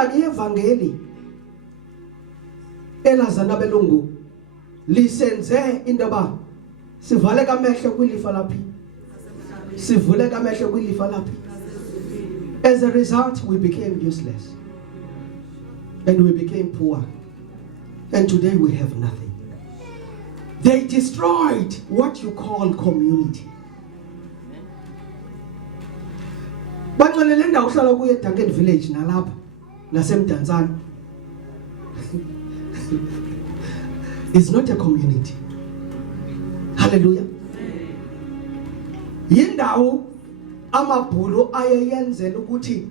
inkabi yevangeli elazana belungu lisenze indaba sivale kamehlo kwilifa laphi sivule kamehlo kwilifa laphi. As a result, we became useless and we became poor, and today we have nothing. They destroyed what you call community. Banxolele indawo uhlala kuye eDuncan village nalapha nasemdantsane. It's not a community. Hallelujah. Yindawo amabhulu ayeyenzela ukuthi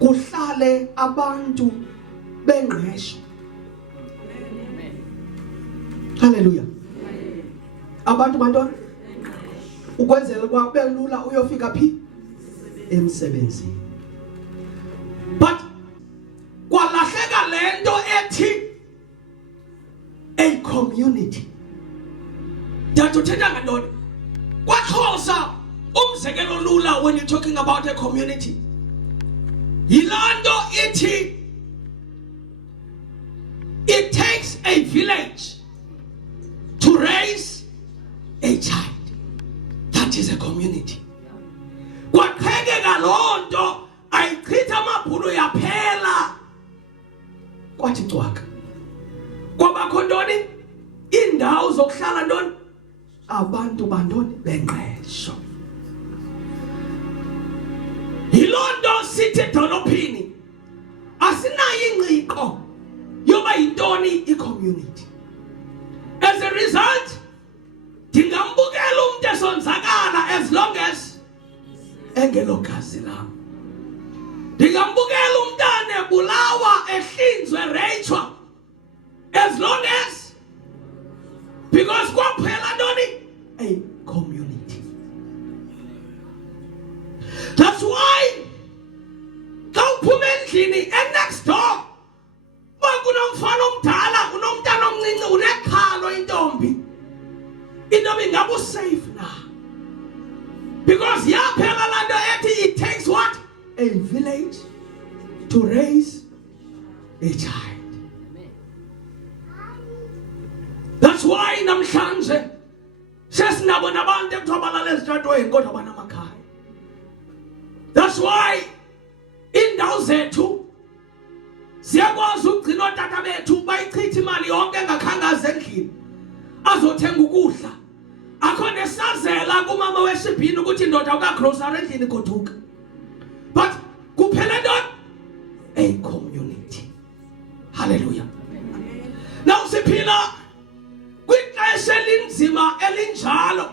kuhlale abantu bengqesho. Hallelujah. Abantu bantwana ukwenzela kwa belula uyofika phi emsebenzini. But kwalahleka lento ethi a community. Datuthetha ngantoni? KwaXhosa umzekelo lula when you're talking about a community. Yilando ithi it takes a village to raise a child. That is a community. Kwaxhekeka lonto ayichitha amabhulu yaphela. Kwathi cwaka. Kwabakho ntoni? Indawo zokuhlala ntoni? Abantu bantoni bengqesho. Yilonto sithi edolophini asinayo ingqiqo yoba yintoni i-community. As a result, ndingambukela umuntu esonzakala as long as engelogazi lam. Ndingambukela umntana ebulawa ehlinzwe reyithwa as long as, because kwaphela ntoni? A community. That's why xa uphuma endlini next door kunomfana omdala unomntana omncinci unekhalo intombi ngabe safe na, because yaphela lanto ethi it takes what? A village to raise a child. That's why namhlanje sesinabo nabantu ekuthiwa balala ezitratweni kodwa banamakhaya. That's why indawo zethu siyakwazi ukugcina otata bethu bayichitha imali yonke engakhangazi endlini azothenga ukudla. Akho nesazela kumama weshibhini ukuthi indoda ukagrocery endlini goduka. But kuphela ntoni? A community. Hallelujah. Now siphila kwixesha elinzima elinjalo,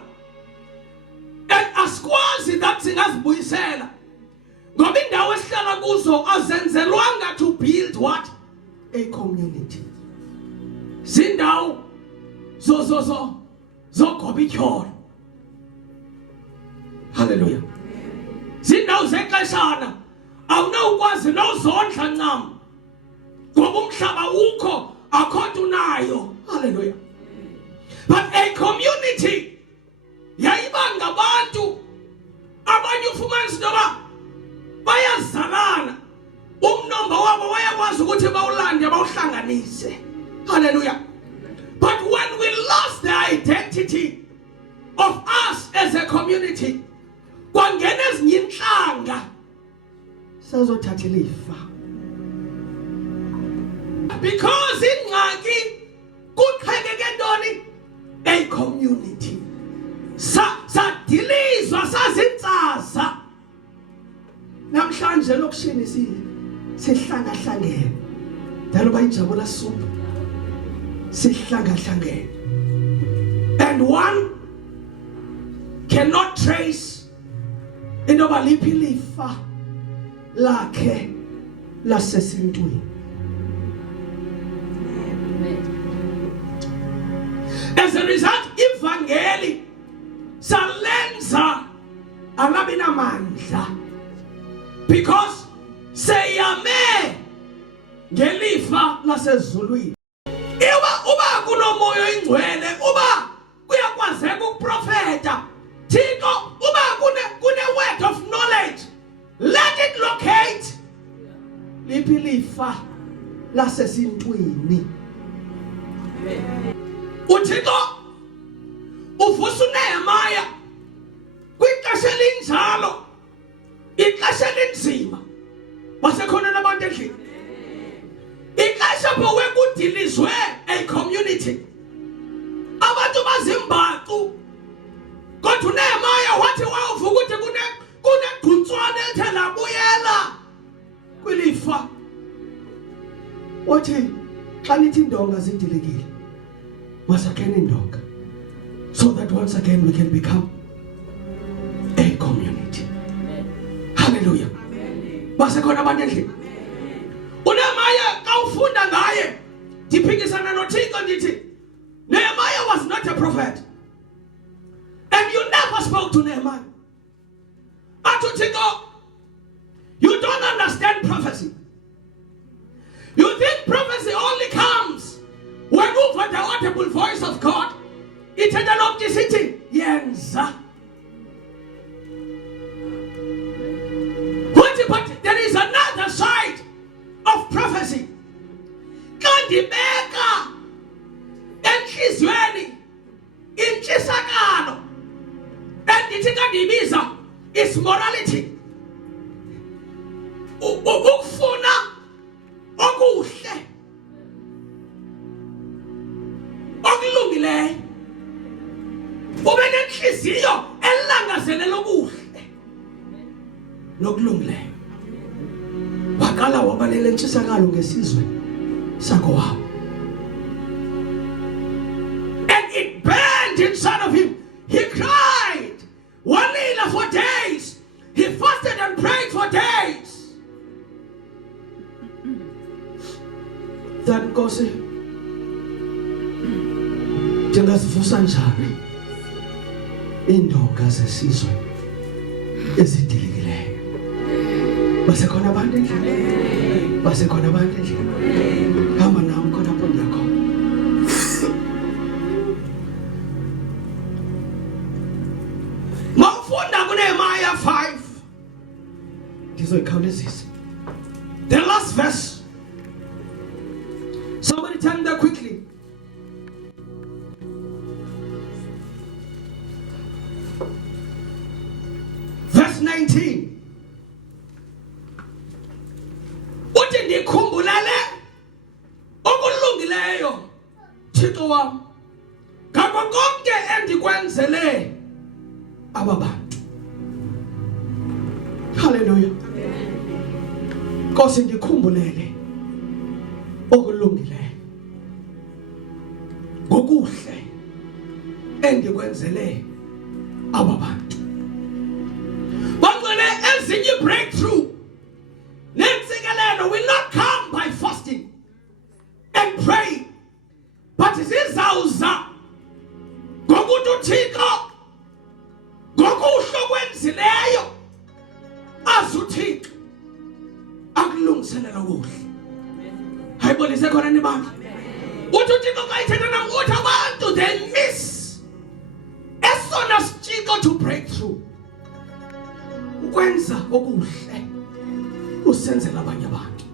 and asikwazi that singazibuyisela ngoba indawo esihlala kuzo azenzelwanga to build what? A community. Zindawo zogoba ityholo. Hallelujah. Zindawo zexeshana awunawukwazi nozondla ncam ngoba umhlaba ukho akho nto unayo. Hallelujah. But a community yayiba ngabantu abanye ufumanisa intoba bayazalana, umnombo wabo wayakwazi ukuthi bawulande bawuhlanganise. Hallelujah. But when we lost the identity of us as a community, kwangena ezinye inhlanga sazothatha ilifa, because ingxaki kuqhekeke ntoni? A community. Sadilizwa sazintsasa. Namhlanje lokishini sihlanga-hlangene. Dalo bayijabula soup. Sihlanga-hlangene. And one cannot trace intoba liphi ilifa lakhe lasesintwini. As a result, ivangeli salenza angabi namandla, because seyame ngelifa lasezulwini. Uba kunomoya oyingcwele, uba kuyakwazeka ukuprofeta, Thixo uba kune word of knowledge, let it locate liphi lifa lasesintwini. Uthixo uvusa uNehemiah kwixesha elinjalo, ixesha elinzima, basekhona nabantu endlini. Ixesha apho wekudilizwe a community, abantu bazimbacu, kodwa uNehemiah wathi wavuka ukuthi kunegquntswana ethe labuyela kwilifa. Wathi xa nithi indonga zidilekile, masakheni indonga, so that once again we can become a community. Hallelujah. Basekhona abantu endlini. uNehemiah xa ufunda ngaye ndiphikisana noThixo ndithi Nehemiah was not a prophet, and you never spoke to Nehemiah. Thixo, you don't understand prophecy. You think prophecy only comes when you hear the audible voice of God. It's an opticity. Yenza. But there is another side of prophecy. Kandibeka enhlizweni intshisakalo endithi kandibiza is morality. Ukufuna okuhle okulungileyo, ube nenhliziyo elangazelela okuhle nokulungileyo. Waqala wabalela intshisakalo ngesizwe sakho wabo, and it burned inside of him. He cried walila for days. He fasted and prayed for days. That Nkosi, ndingazivusa njani indonga zesizwe ezidilikileyo? Basekhona abantu endlini, basekhona abantu endlini. Hamba nami khona apho ndiyakhona. Mawufunda kuNehemiah 5, ndizoyikhawulezisa. The last verse. Somebody turn there quickly. Verse 19. Uthi ndikhumbulele okulungileyo Thixo wami ngakho konke endikwenzele aba bantu. Hallelujah. Nkosi ndikhumbulele okulungileyo ngokuhle endikwenzele aba bantu. Bangcwele, ezinye breakthrough nentsikelelo will not come by fasting and praying, but zizawuza ngokuthi uThixo ngokuhle okwenzileyo azi uThixo akulungiselela okuhle. Hayibonise khona nibandla. Uthi uThixo xa ithetha nami uthi abantu they miss esona sitshixo to break through, ukwenza okuhle usenzela abanye abantu.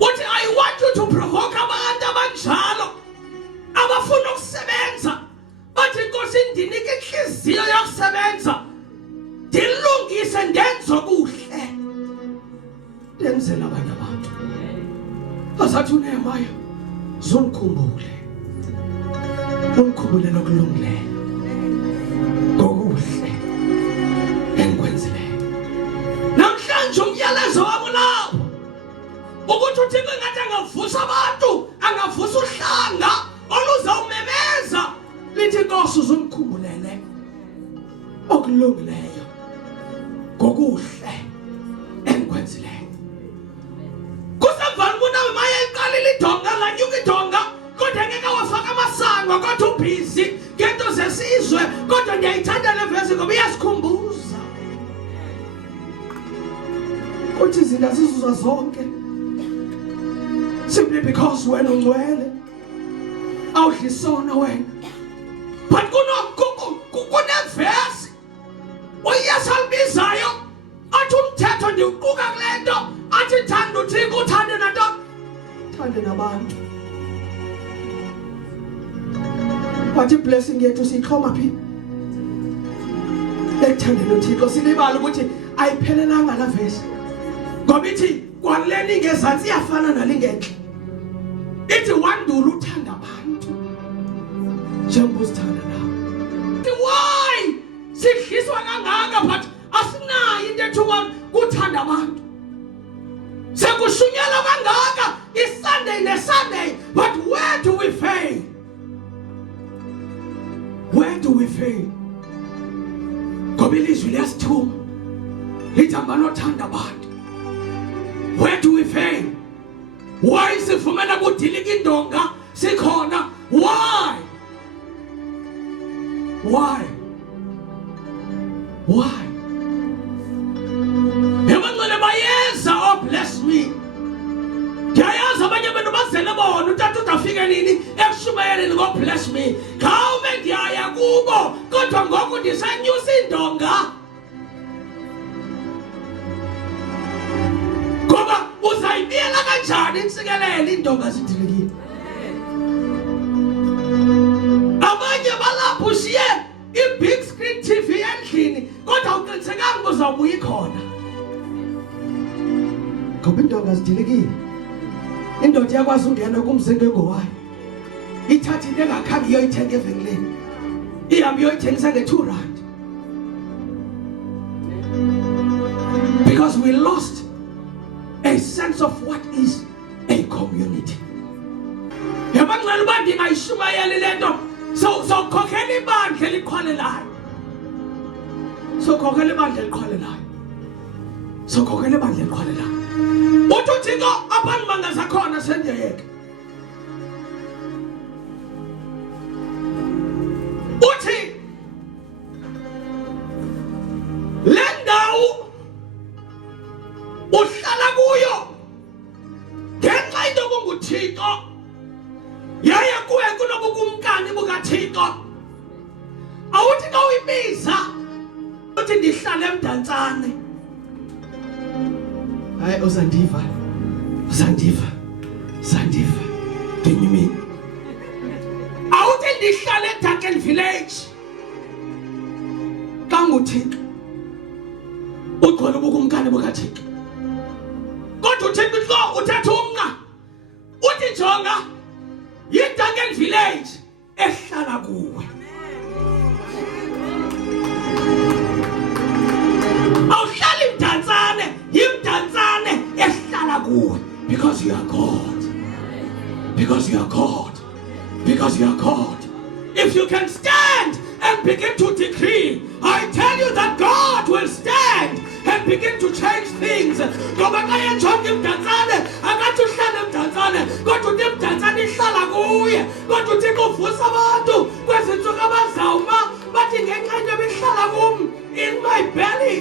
Uthi I want you to provoke abantu abanjalo abafuna ukusebenza, bathi Nkosi ndinike inhliziyo yokusebenza, ndilungise ndenze okuhle ndenzela abanye abantu. Asathi uNehemiah, zungikhumbule, ungikhumbule nokulungileyo ngokuhle engikwenzileyo. Namhlanje umyalezo wami lawo ukuthi uThixo ngathi angavusa abantu, angavusa uhlanga oluzawumemeza lithi Nkosi uzungikhumbulele okulungileyo ngokuhle engikwenzileyo. Kusemvana uNehemiah eqalile idonga lanyuka idonga, kodwa ngeke wafaka amasango, kodwa ubhizi ngento zesizwe. Kodwa ndiyayithanda le verse ngoba iyasikhumbuza ukuthi izinto azizuzwa zonke simply because wena ungcwele awudlisona wena. But kuneverse uYesu alibizayo athi umthetho ndiwuquka kule nto, athi thanda sithande nabantu. Wathi blessing yethu siyixhoma phi? Ekuthandeni uThixo silibala ukuthi ayiphelelanga la verse. Ngoba ithi kwaleni ngezantsi iyafana nalingenhle. Ithi wandula uthanda abantu. Njengoba usithanda nawe. Why? Sidliswa kangaka but asinayo into ethuka kuthanda abantu. Sekushunyelwa kangaka iSunday neSunday, but where do we fail? Where do we fail? Ngoba ilizwi liyasithuma lithi anganothanda abantu. Where do we fail? Why sifumana kudilika indonga sikhona? Why? Why? Why? Emanqele bayeza, oh bless me. Ndiyayazi abanye abantu bazele bona utata utafika nini ekushumayeleni ngo bless me. Khawume ndiyaya kubo kodwa ngoku ndisanyusa indonga. Ngoba uzayibiyela kanjani intsikelelo indonga zidilekile. Abanye balapho ushiye i-big screen TV endlini kodwa uqinisekanga uzawubuya ikhona. Ngoba indonga zidilekile. Indoda yakwazi ungena kumzengo engowayo. Ithatha into engakhange iyoyithenga evenkileni. Ihambe iyoyithengisa nge-2 rand. Because we lost a sense of what is a community. Yabanqela uba ndingayishumayeli le nto sokhokhela ibandla eliqhwalelayo. Sokhokhela ibandla eliqhwalelayo. Sokhokhela ibandla eliqhwalelayo. Uthi uThixo abantu bangasakhona sendiyeka. Uthi le ndawo uhlala kuyo ngenxa into kunguThixo yaye kuwe kunobukumkani bukaThixo. Awuthi xa uyibiza uthi ndihlala eMdantsane. Hayi uzandiva. Do you mean? Awuthi ndihlala eDurban Village. Kanguthixo. Ugcwele ubukumkani bukaThixo. Kodwa uThixo uthatha umnqa. Uthi jonga yiDurban Village ehlala kuwe. Awuhlali eMdantsane, yiMdantsane ehlala kuwe because you are God. Because you are God. Because you are God. If you can stand and begin to decree, I tell you that God will stand and begin to change things. Ngoba kaya jonke eMdantsane, akathi uhlala eMdantsane, kodwa uthi eMdantsane ihlala kuye. Kodwa uThixo uvusa abantu kwezinsuku abazawuma bathi ngenxa into ebihlala kum in my belly.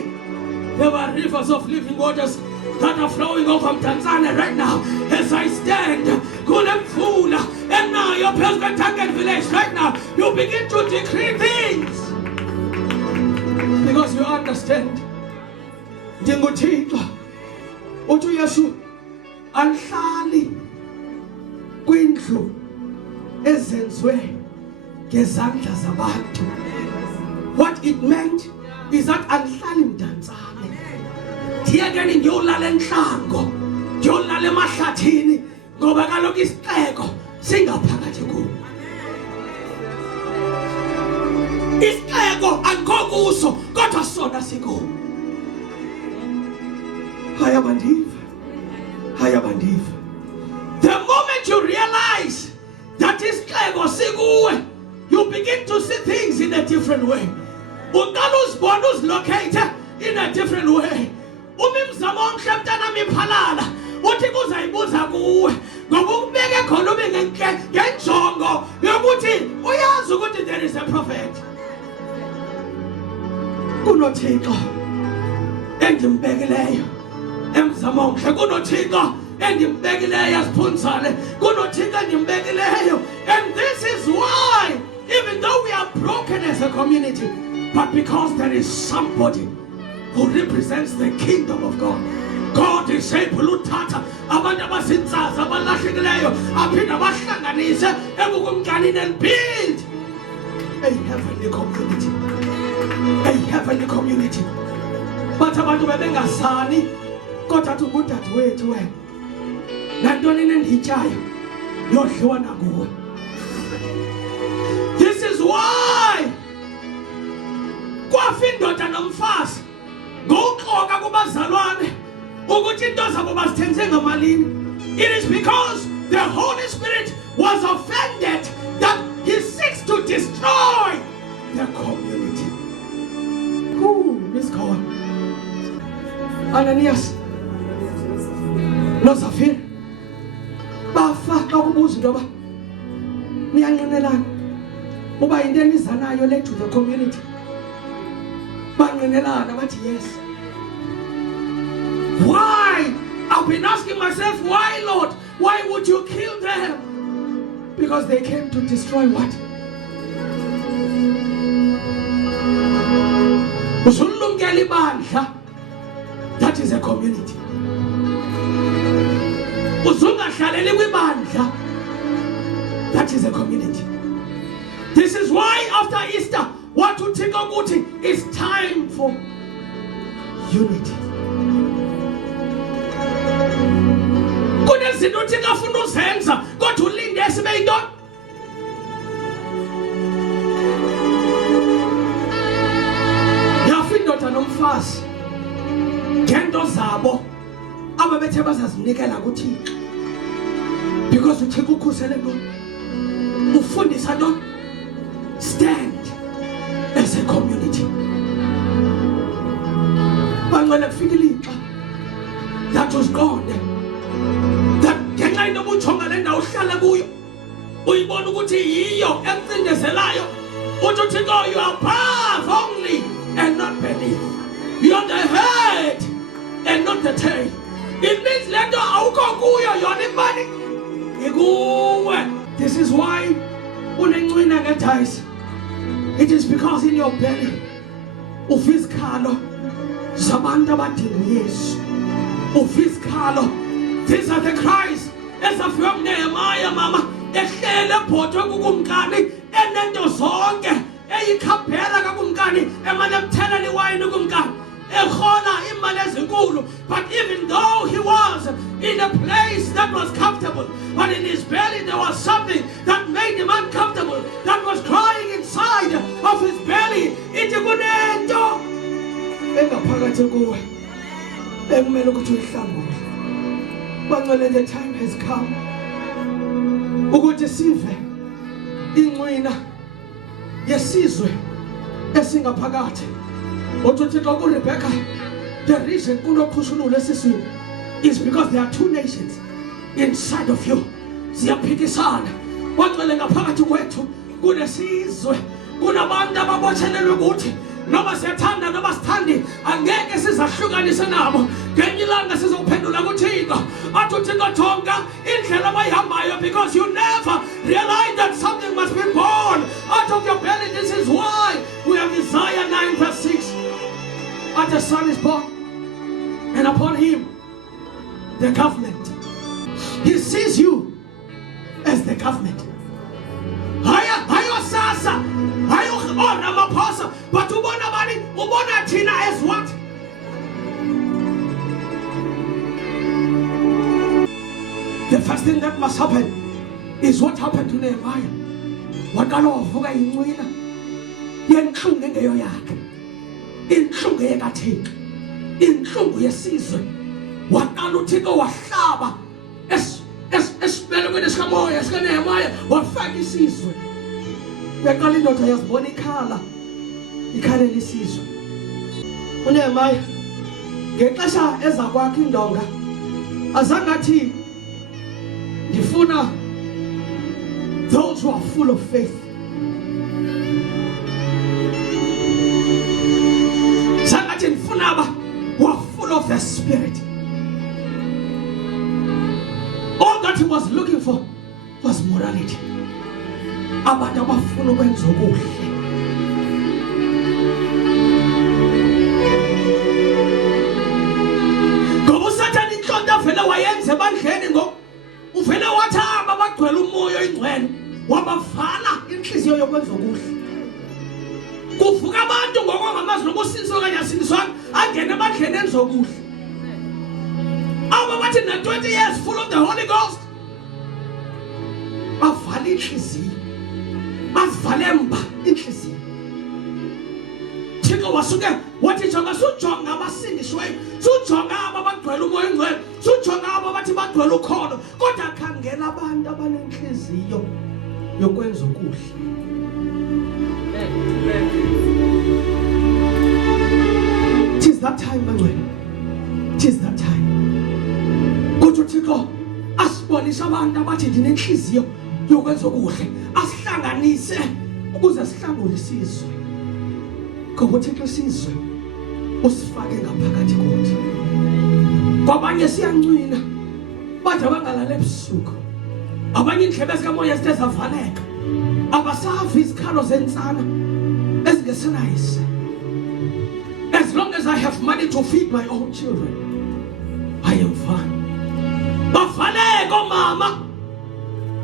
There are rivers of living waters that are flowing over Tanzania right now. As I stand, Kulemfula, and now you're Pescatangan village right now. You begin to decree things because you understand. NdinguThixo uthi uYeshu anhlali kwindlu ezenzwe ngezandla zabantu. What it meant is that anhlali eMdantsane. Ndiyekeni ngiyolala enhlango, ngiyolala emahlathini ngoba kaloku isixeko singaphakathi kuwo. Isixeko akukho kuso kodwa sona sikuwo. Haya bandiva. The moment you realize that isixeko sikuwe, you begin to see things in a different way. Uqala uzibona uzilocate in a different way. Umimzamo omhle mntanami iphalala uthi kuzayibuza kuwe ngoba ukubeke khona ube ngenjongo yokuthi uyazi ukuthi there is a prophet. KunoThixo endimbekileyo emzamo omhle, kunoThixo endimbekileyo asiphunzane, kunoThixo endimbekileyo. And this is why, even though we are broken as a community, but because there is somebody who represents the kingdom of God, God is able uthatha abantu abazinsaza abalahlekileyo aphinda abahlanganise ebukumkanini and build a heavenly community. A heavenly community. But abantu bebengasani kodwa athi ngudadewethu wena. Nantoni nendityayo yodliwa nakuwe. This is why kwafa indoda nomfazi ngokuxoka kubazalwane ukuthi into zabo bazithengise ngamalini. It is because the Holy Spirit was offended that he seeks to destroy the community. Who is God? Ananias no Sapphira bafa kakubuza into yoba niyanqinelana uba yinto enizanayo le to the community. Banqinelana bathi yes. Why? I've been asking myself, why, Lord? Why would you kill them? Because they came to destroy what? That is a community. That is a community. This is why after Easter, what to take on is time for unity. Kunezinto uthika afuna uzenza kodwa ulinde sibe yinto. Yafa indoda nomfazi ngento zabo ababethe bazazinikela kuThixo. Because uThixo ukhusele ntoni? Ufundisa ntoni? Stand as a community. Bangcwele kufika ilixa that was gone. That ngenxa into obujonga le ndawo uhlala kuyo uyibona ukuthi yiyo emcindezelayo uthi uThixo you are above only and not beneath. You are the head and not the tail. It means le nto awukho kuyo yona imali ikuwe. This is why unencwina ngethaisi. It is because in your belly ufa isikhalo zabantu abadinga uYesu. Ufa isikhalo. These are the cries ezafika kuNehemiah mama ehlele ebhodwe kukumkani enento zonke eyikhaphela kakumkani emane emthelela iwayini kumkani ehola imali ezinkulu. But even though he was in a place that was comfortable, but in his belly there was something that made him uncomfortable, that was crying inside of his belly. Ithi kunento engaphakathi kuwe ekumele ukuthi uyihlambule. Bangcwele, the time has come ukuthi sive incwina yesizwe esingaphakathi. Uthi xa kuRebecca, the reason kunokhushululo esiswini is because there are two nations inside of you. Siyaphikisana. Bangcwele, ngaphakathi kwethu kunesizwe, kunabantu ababotshelelwe ukuthi noma siyathanda noma sithandi angeke sizahlukanise nabo. Ngenye ilanga sizophendula kuThixo athi uThixo thonga indlela abayihambayo, because you never realize that something must be born out of your belly. This is why we have Isaiah 9 verse 6. As a son is born, and upon him the government. He sees you as the government. Hayo sasa, hayo ona maphosa, but ubona bani, ubona thina as what? The first thing that must happen is what happened to Nehemiah. Waqala wavuka incwina yenhlungu engeyo yakhe, inhlungu yekaThixo, inhlungu yesizwe. Waqala uThixo wahlaba esibelekweni sikamoya sikaNehemiah wafaka isizwe. Yaqala indoda yazibona ikhala lesizwe. uNehemiah ngexesha eza kwakhe indonga azangathi ndifuna those who are full of faith. Zangathi ndifuna aba who are full of the Spirit. All that he was looking for was morality. Abantu abafuna ukwenza okuhle. Ngoba wayenza ebandleni ngo uvele wathi abagcwele umoya oyingcwele wabavala inhliziyo yokwenza okuhle. Kuvuka abantu ngokungamazi nokusinzwa kanye asindiswana angene ebandleni enza okuhle. Aba bathi na 20 years full of the Holy Ghost bavala inhliziyo, bazivale emba inhliziyo. Thixo wasuke wathi jonga sujonga abasindisweyo, sujonga abagcwele umoya oyingcwele, sujonga aba bathi bagcwele ukholo, kodwa khangela abantu abanenhliziyo yokwenza okuhle. Tis that time, Manuel. Tis that time. Kuthi uThixo asibonise abantu abathi ndinenhliziyo yokwenza okuhle, asihlanganise ukuze sihlangule isizwe. Ngoba uThixo isizwe usifake ngaphakathi kuthi. Kwabanye siyancwina bathi abangalala ebusuku, abanye indlebe zikamoya zithe zavaleka, abasavi izikhalo zensana ezingesenayise. As long as I have money to feed my own children, I am fine. Bavaleka omama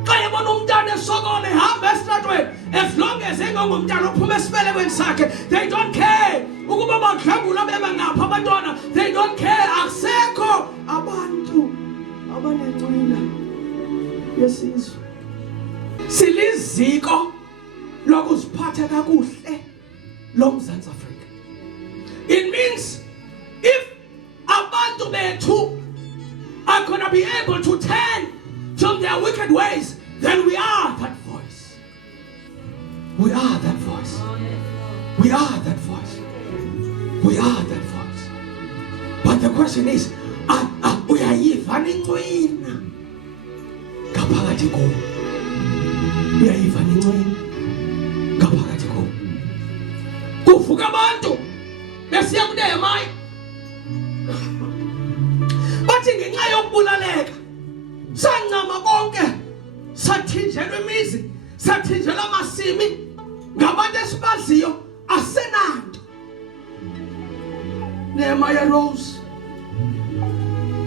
xa yebona umntana esokole hamba esitratweni, as long as engongumntana ophuma esibelekweni sakhe, they don't care ukuba badlangula bebe ngapha abantwana, they don't care. Akusekho abantu abanencwina yesizwe. Siliziko lokuziphatha kakuhle loMzantsi Afrika. It means if abantu bethu are going to be able to turn from their wicked ways, then we are that voice. We are that voice. We are that voice. We are that voice. But the question is, uyayiva incwina ngaphakathi kuwe? Uyayiva incwina ngaphakathi kuwe? Kuvuka abantu besiya kuNehemiya bathi ngenxa yokubulaleka sancama konke, sathinjelwa imizi, sathinjelwa amasimi ngabantu esibaziyo, asenanto. Nehemiya rose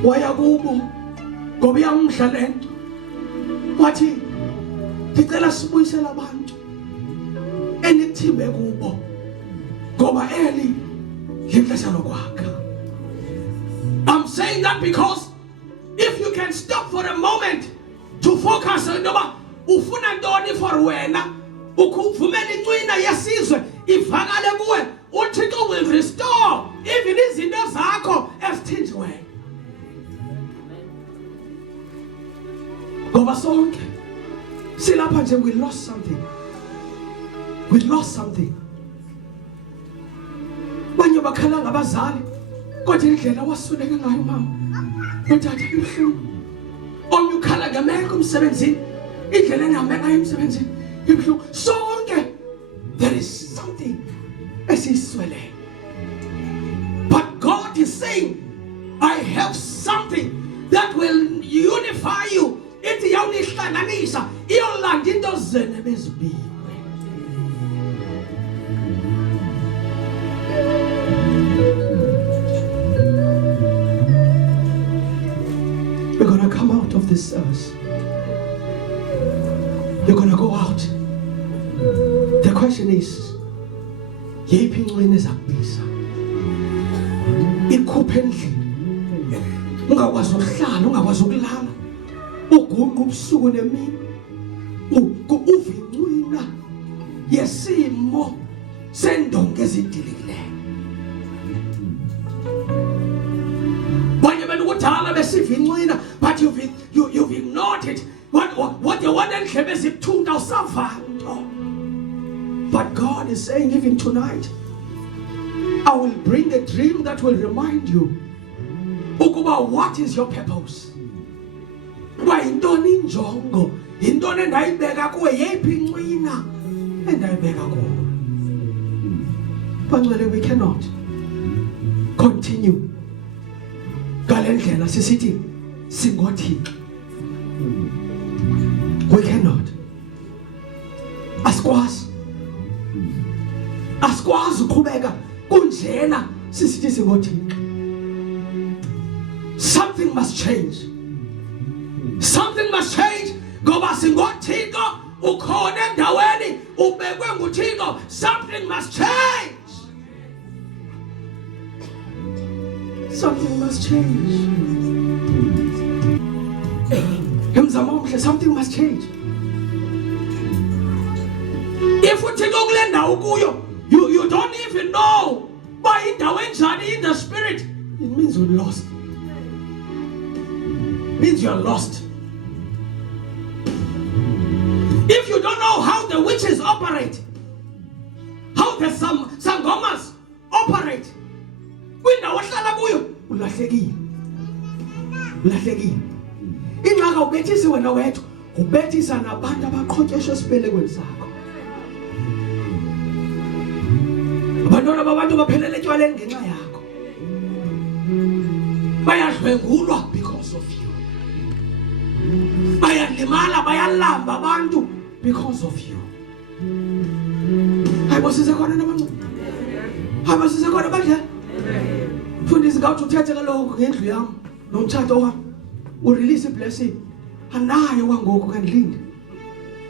waya kubo ngoba iyamdla lento, wathi ngicela sibuyisele abantu enithimbe kubo ngoba eli lixesha lokwakha. I'm saying that because if you can stop for a moment to focus on noba ufuna ntoni for wena, ukuvumela incwina yesizwe ivakale kuwe, uThixo will restore even izinto zakho ezithinjiweyo. Ngoba sonke silapha nje, we lost something. We lost something. Banye bakhala ngabazali kodwa indlela wasuleke ngayo mama notata ibuhlungu. Omnye ukhala ngemeko emsebenzini, indlela engahambe ngayo emsebenzini ibuhlungu. Sonke there is something esiswele. But God is saying, I have something that will unify you. Ithi yawunihlanganisa iyolanda into zene bezibili. We're going to come out of this service. You're going to go out. The question is, yiphi incwina ezakubisa? Ikhuphe endlini. Ungakwazi ukuhlala, ungakwazi ukulala. Ugunqa ubusuku nemini. Uve incwina yesimo sendonga ezidilikileyo. Banye benu kudala besiva incwina, but you've ignored it. What you want endlebe zibuthunta usavanto. But God is saying even tonight, I will bring a dream that will remind you ukuba what is your purpose. Kwa intoni injongo, intoni endayibeka kuwe, yephi incwina endayibeka kuwe. But we cannot continue galendlela sisithi singothixo. We cannot. Asikwazi uqhubeka kunjena sisithi singothixo. Something must change. Something must change. Ngoba singothixo ukhona endaweni ubekwe nguthixo. Something must change. Something must change. Something must change. If uthixo kule ndawo kuyo, you don't even know by indawo enjani in the spirit, it means we're lost. It means you're lost. If you don't know how the witches operate, how the sangomas operate, kwindawo ohlala kuyo ulahlekile. Ingaka ubethise wena wethu, ubethisa nabantu abaqhotyeshwe esibelekweni sakho. Abantwana babantu baphelele etywaleni ngenxa yakho. Bayadlwengulwa because of you. Bayalimala, bayalamba abantu because of you. Hayibo sisekhona nabantu. Hayibo sisekhona bandla. Fundisa ngawuthi uthethe kaloku ngendlu yami nomtshato wami. Release a blessing. Anayo wangoku kandilinde.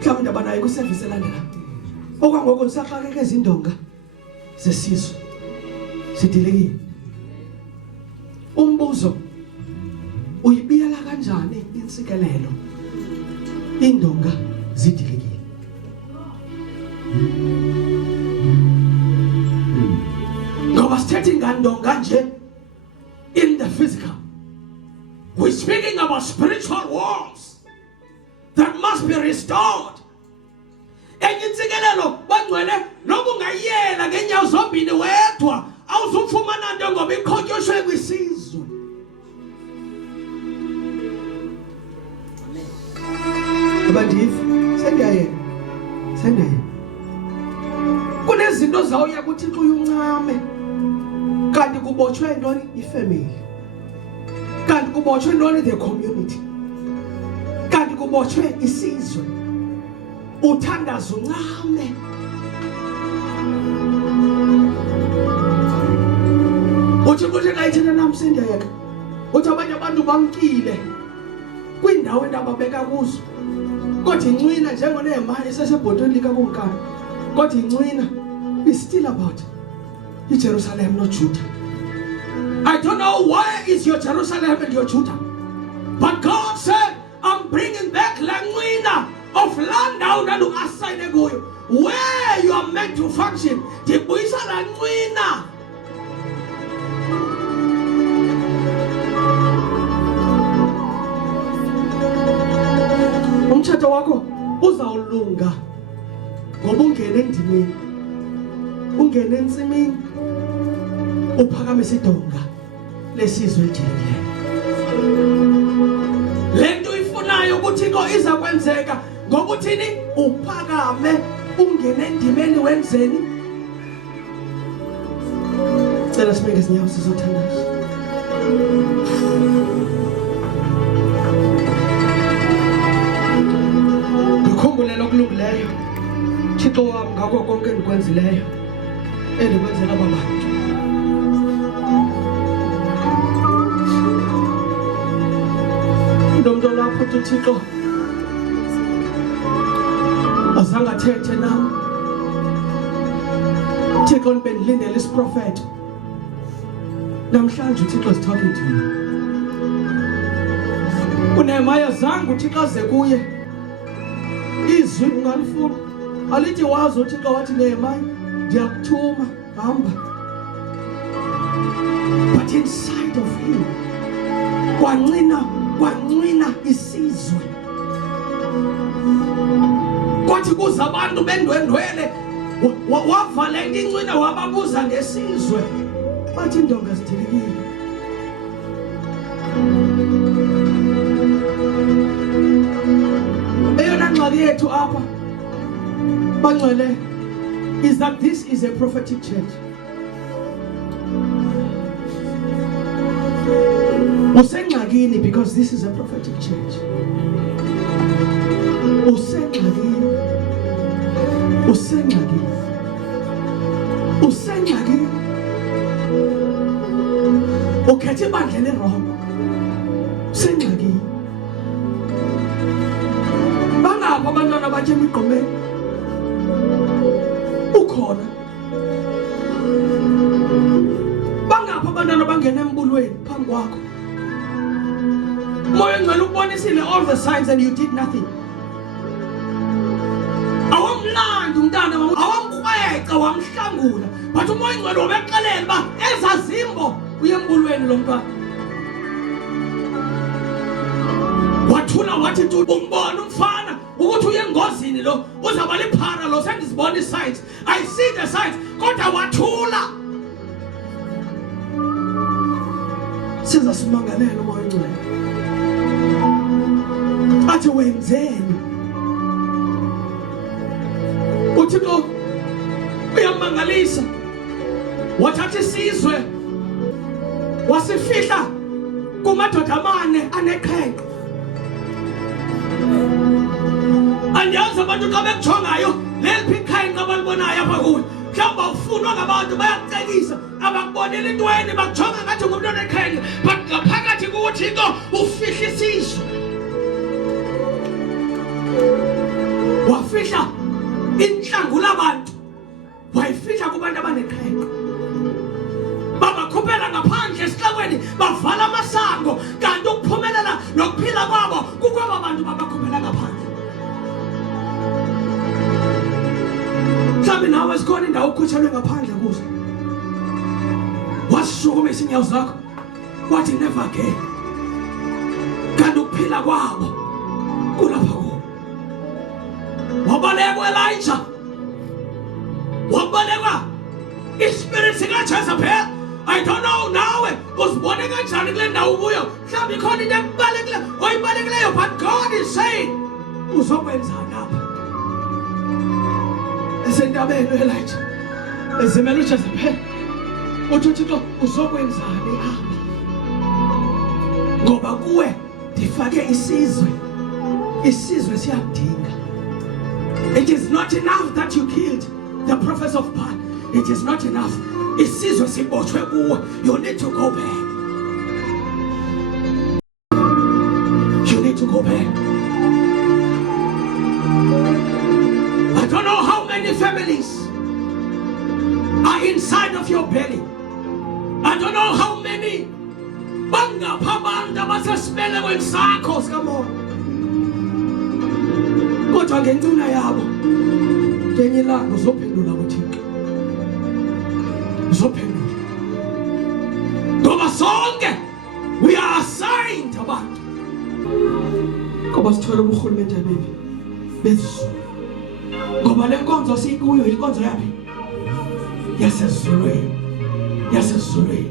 Mhlawumbe ndaba nayo kuservice elandela. Okwangoku ndisaxakeke ezindonga zesizwe. Sidilekile. Umbuzo uyibiyela kanjani insikelelo? Indonga zidilekile. Ngoba sithethe ngandonga nje in the physical. We're speaking about spiritual walls that must be restored. Enyitsikelelo bangcwele lokungayela ngenyawo zombini wedwa awuzufumana nto ngoba iqhotyoshe kwisizwe. Abandivi sendiyaye kunezinto zawuya kuthixo uyincame kanti kubotshwe ntoni ifamily. Kanti kubotshwe ntoni the community. Kanti kubotshwe isizwe. Uthandaza uncame. Uthi kuthi kayithina namsindeka. Uthi abanye abantu bamkile kwindawo endababeka kuzo. Kodwa incwina njengoNehemiah sesebhotweni likakunkani. Kodwa incwina is still about Jerusalem, not Judah. I don't know where is your Jerusalem and your Judah. But God said, I'm bringing back Langwina of land down and assign where you are meant to function. The Buisa Langwina. Umtshato wakho uzawulunga ngoba ungene endimeni. Ungene entsimini. Uphakamise idonga lesizwe elijikileyo. Lento ifunayo ukuthixo iza kwenzeka ngokuthini uphakame ungene endimeni wenzeni. Cela sibeke izinyawo sizothandaza. Ngikhumbule lokulungileyo Thixo wami ngakho konke endikwenzileyo endikwenzela abantu. Nomntu lapho uThixo azange athethe nam. Thixo nibendilindele isiprofeto. Namhlanje uThixo is talking to me. UNehemiah zange uThixo aze kuye. Izwi ungalifuna. Alithi wazi uThixo wathi Nehemiah ndiyakuthuma hamba. But inside of him kwanqina isizwe. Kwathi kuza abantu bendwendwele wavala incwina wababuza ngesizwe. Bathi indonga zidilekile. Eyona ngxaki yethu apha bangcwele is that this is a prophetic church. Usengxakini because this is a prophetic church. Usengxakini. Ukhethe ibandla lerongo. Church emigqomeni ukhona bangapha abantwana bangena embulweni phambi kwakho moya ngcwele ukubonisile all the signs and you did nothing awamlanda umntana awamkrweca wamhlangula but umoya ngcwele wabexelela ba ezazimbo uye embulweni lo mntwana wathula wathi umbona umfana ukuthi uye engozini lo uzaba liphara lo sengizibona signs I see the signs kodwa wathula siza simangalela umoya ngcwele athi wenzeni uThixo uyamangalisa wathatha isizwe wasifihla kumadoda amane aneqhenqa andiyazi abantu xa bekujongayo leliphi iqhenqa abalibonayo apha kuwe mhlawumbi ufunwa ngabantu bayakucekisa abakubonela intweni bakujonga ngathi ngumntu oneqhenqa but ngaphakathi kuThixo ufihla isizwe wafihla inhlangula abantu wayifihla kubantu abaneqhenqa babakhuphela ngaphandle esixekweni bavala amasango kanti ukuphumelela nokuphila kwabo kukwaba abantu babakhuphela ngaphandle mhlawumbi nawe esikhona indawo ukhutshelwe ngaphandle kuzo wasishukumisa iinyawo zakho wathi never again kanti ukuphila kwabo kulapha kubo wabalekwa Elijah wabalekwa ispirit sikaJezebel I don't know nawe uzibone kanjani kule ndawo ubuyo mhlawumbi ikhona into ekubalekile oyibalekileyo but God is saying uzokwenzani apha esentabeni Elijah ezimela uJezebel uthi uThixo uzokwenzani apha ngoba kuwe ndifake isizwe siyadinga. It is not enough that you killed the prophets of Baal. It is not enough. Isizwe sibotshwe kuwe. You need to go back. You need to go back. I don't know how many families are inside of your belly. I don't know how many banga pabanda basasibele kwensakho sikamona. Kodwa ngentuna yabo ngenye ilanga uzophendula kuThixo. Uzophendula. Ngoba sonke we are assigned abantu. Ngoba sithola ubuhulumende bebi bezizulu. Ngoba le nkonzo sikuyo inkonzo yapi? Yasezulwini. Yasezulwini.